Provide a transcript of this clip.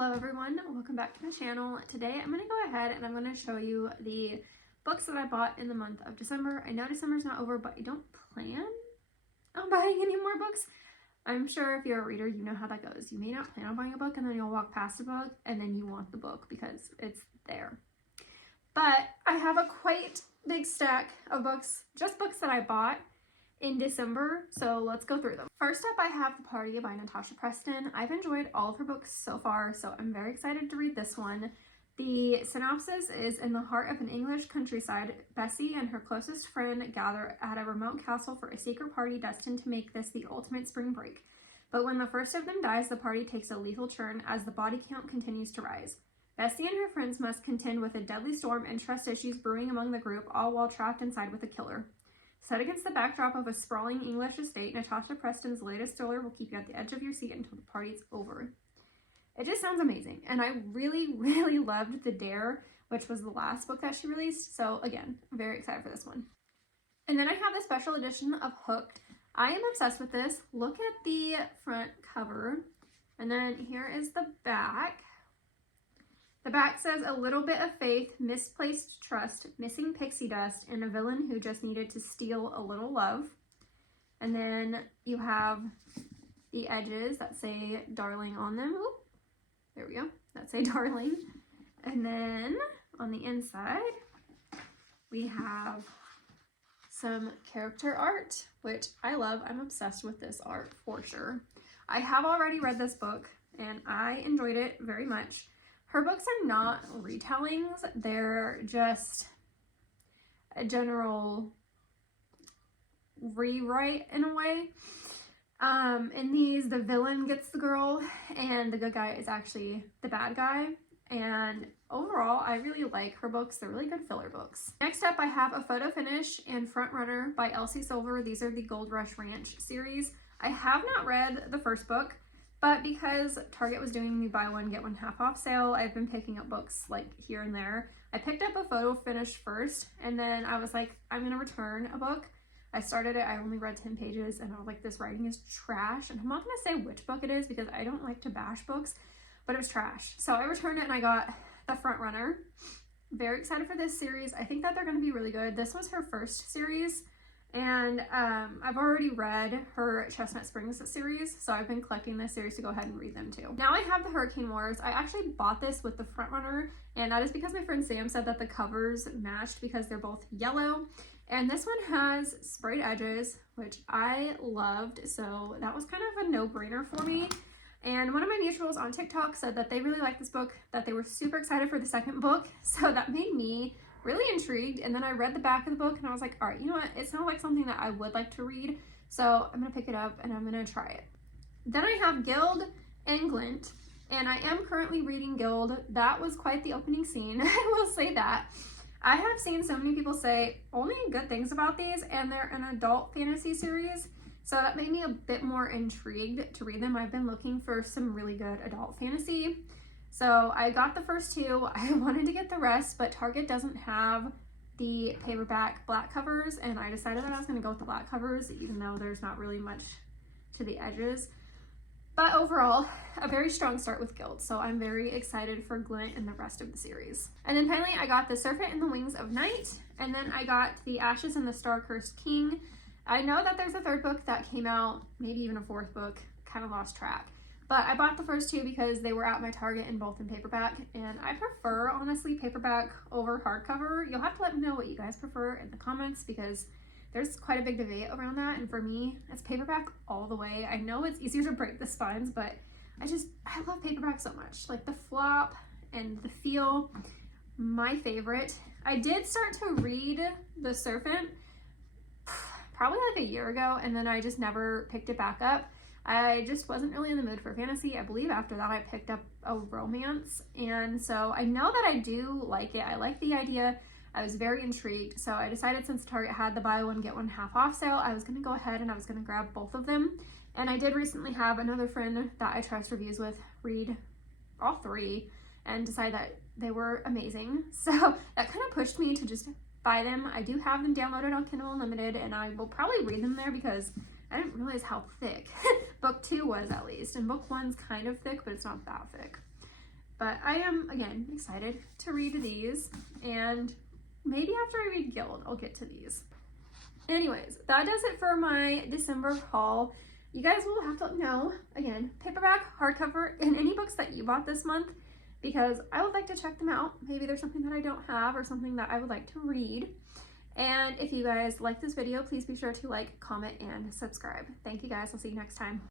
Hello everyone, welcome back to my channel. Today I'm going to go ahead and I'm going to show you the books that I bought in the month of December. I know December's not over, but I don't plan on buying any more books. I'm sure if you're a reader, you know how that goes. You may not plan on buying a book and then you'll walk past a book and then you want the book because it's there. But I have a quite big stack of books, just books that I bought in December, so let's go through them. First up, I have The Party by Natasha Preston. I've enjoyed all of her books so far, so I'm very excited to read this one. The synopsis is: in the heart of an English countryside, Bessie and her closest friend gather at a remote castle for a secret party destined to make this the ultimate spring break. But when the first of them dies, the party takes a lethal turn as the body count continues to rise. Bessie and her friends must contend with a deadly storm and trust issues brewing among the group, all while trapped inside with a killer. Set against the backdrop of a sprawling English estate, Natasha Preston's latest thriller will keep you at the edge of your seat until the party's over. It just sounds amazing, and I really loved The Dare, which was the last book that she released, so again, I'm very excited for this one. And then I have the special edition of Hooked. I am obsessed with this. Look at the front cover, and then here is the back. The back says, a little bit of faith, misplaced trust, missing pixie dust, and a villain who just needed to steal a little love. And then you have the edges that say darling on them. Ooh, there we go. That say darling. And then on the inside, we have some character art, which I love. I'm obsessed with this art for sure. I have already read this book and I enjoyed it very much. Her books are not retellings, they're just a general rewrite in a way. In these, the villain gets the girl and the good guy is actually the bad guy. And overall, I really like her books. They're really good filler books. Next up, I have A Photo Finish and Front Runner by Elsie Silver. These are the Gold Rush Ranch series. I have not read the first book, but because Target was doing the buy one, get one half off sale, I've been picking up books like here and there. I picked up A Photo Finish first, and then I was like, I'm gonna return a book. I started it, I only read 10 pages, and I was like, this writing is trash. And I'm not gonna say which book it is because I don't like to bash books, but it was trash. So I returned it and I got The Front Runner. Very excited for this series. I think that they're gonna be really good. This was her first series. And I've already read her Chestnut Springs series, so I've been collecting this series to go ahead and read them too. Now I have the Hurricane Wars. I actually bought this with the Front Runner, and that is because my friend Sam said that the covers matched because they're both yellow. And this one has sprayed edges, which I loved, so that was kind of a no-brainer for me. And one of my mutuals on TikTok said that they really liked this book, that they were super excited for the second book, so that made me really intrigued. And then I read the back of the book and I was like, all right, you know what, it sounds like something that I would like to read, so I'm gonna pick it up and I'm gonna try it. Then I have Gild and Glint, and I am currently reading Gild. That was quite the opening scene, I will say that. I have seen so many people say only good things about these, and they're an adult fantasy series, so that made me a bit more intrigued to read them. I've been looking for some really good adult fantasy. So I got the first two. I wanted to get the rest, but Target doesn't have the paperback black covers, and I decided that I was going to go with the black covers, even though there's not really much to the edges. But overall, a very strong start with Gild, so I'm very excited for Glint and the rest of the series. And then finally, I got The Serpent and the Wings of Night, and then I got The Ashes and the Star-Cursed King. I know that there's a third book that came out, maybe even a fourth book, kind of lost track. But I bought the first two because they were at my Target and both in paperback, and I prefer, honestly, paperback over hardcover. You'll have to let me know what you guys prefer in the comments because there's quite a big debate around that, and for me, it's paperback all the way. I know it's easier to break the spines, but I love paperback so much. Like the flop and the feel, my favorite. I did start to read The Serpent probably like a year ago, and then I just never picked it back up. I just wasn't really in the mood for fantasy. I believe after that I picked up a romance, and so I know that I do like it. I like the idea. I was very intrigued, so I decided since Target had the buy one get one half off sale, I was going to go ahead and I was going to grab both of them. And I did recently have another friend that I trust reviews with read all three and decide that they were amazing, so that kind of pushed me to just buy them. I do have them downloaded on Kindle Unlimited, and I will probably read them there because I didn't realize how thick book 2 was, at least, and book 1's kind of thick, but it's not that thick. But I am, again, excited to read these, and maybe after I read Guild, I'll get to these. Anyways, that does it for my December haul. You guys will have to let me know, again, paperback, hardcover, and any books that you bought this month, because I would like to check them out. Maybe there's something that I don't have or something that I would like to read. And if you guys like this video, please be sure to like, comment, and subscribe. Thank you guys. I'll see you next time.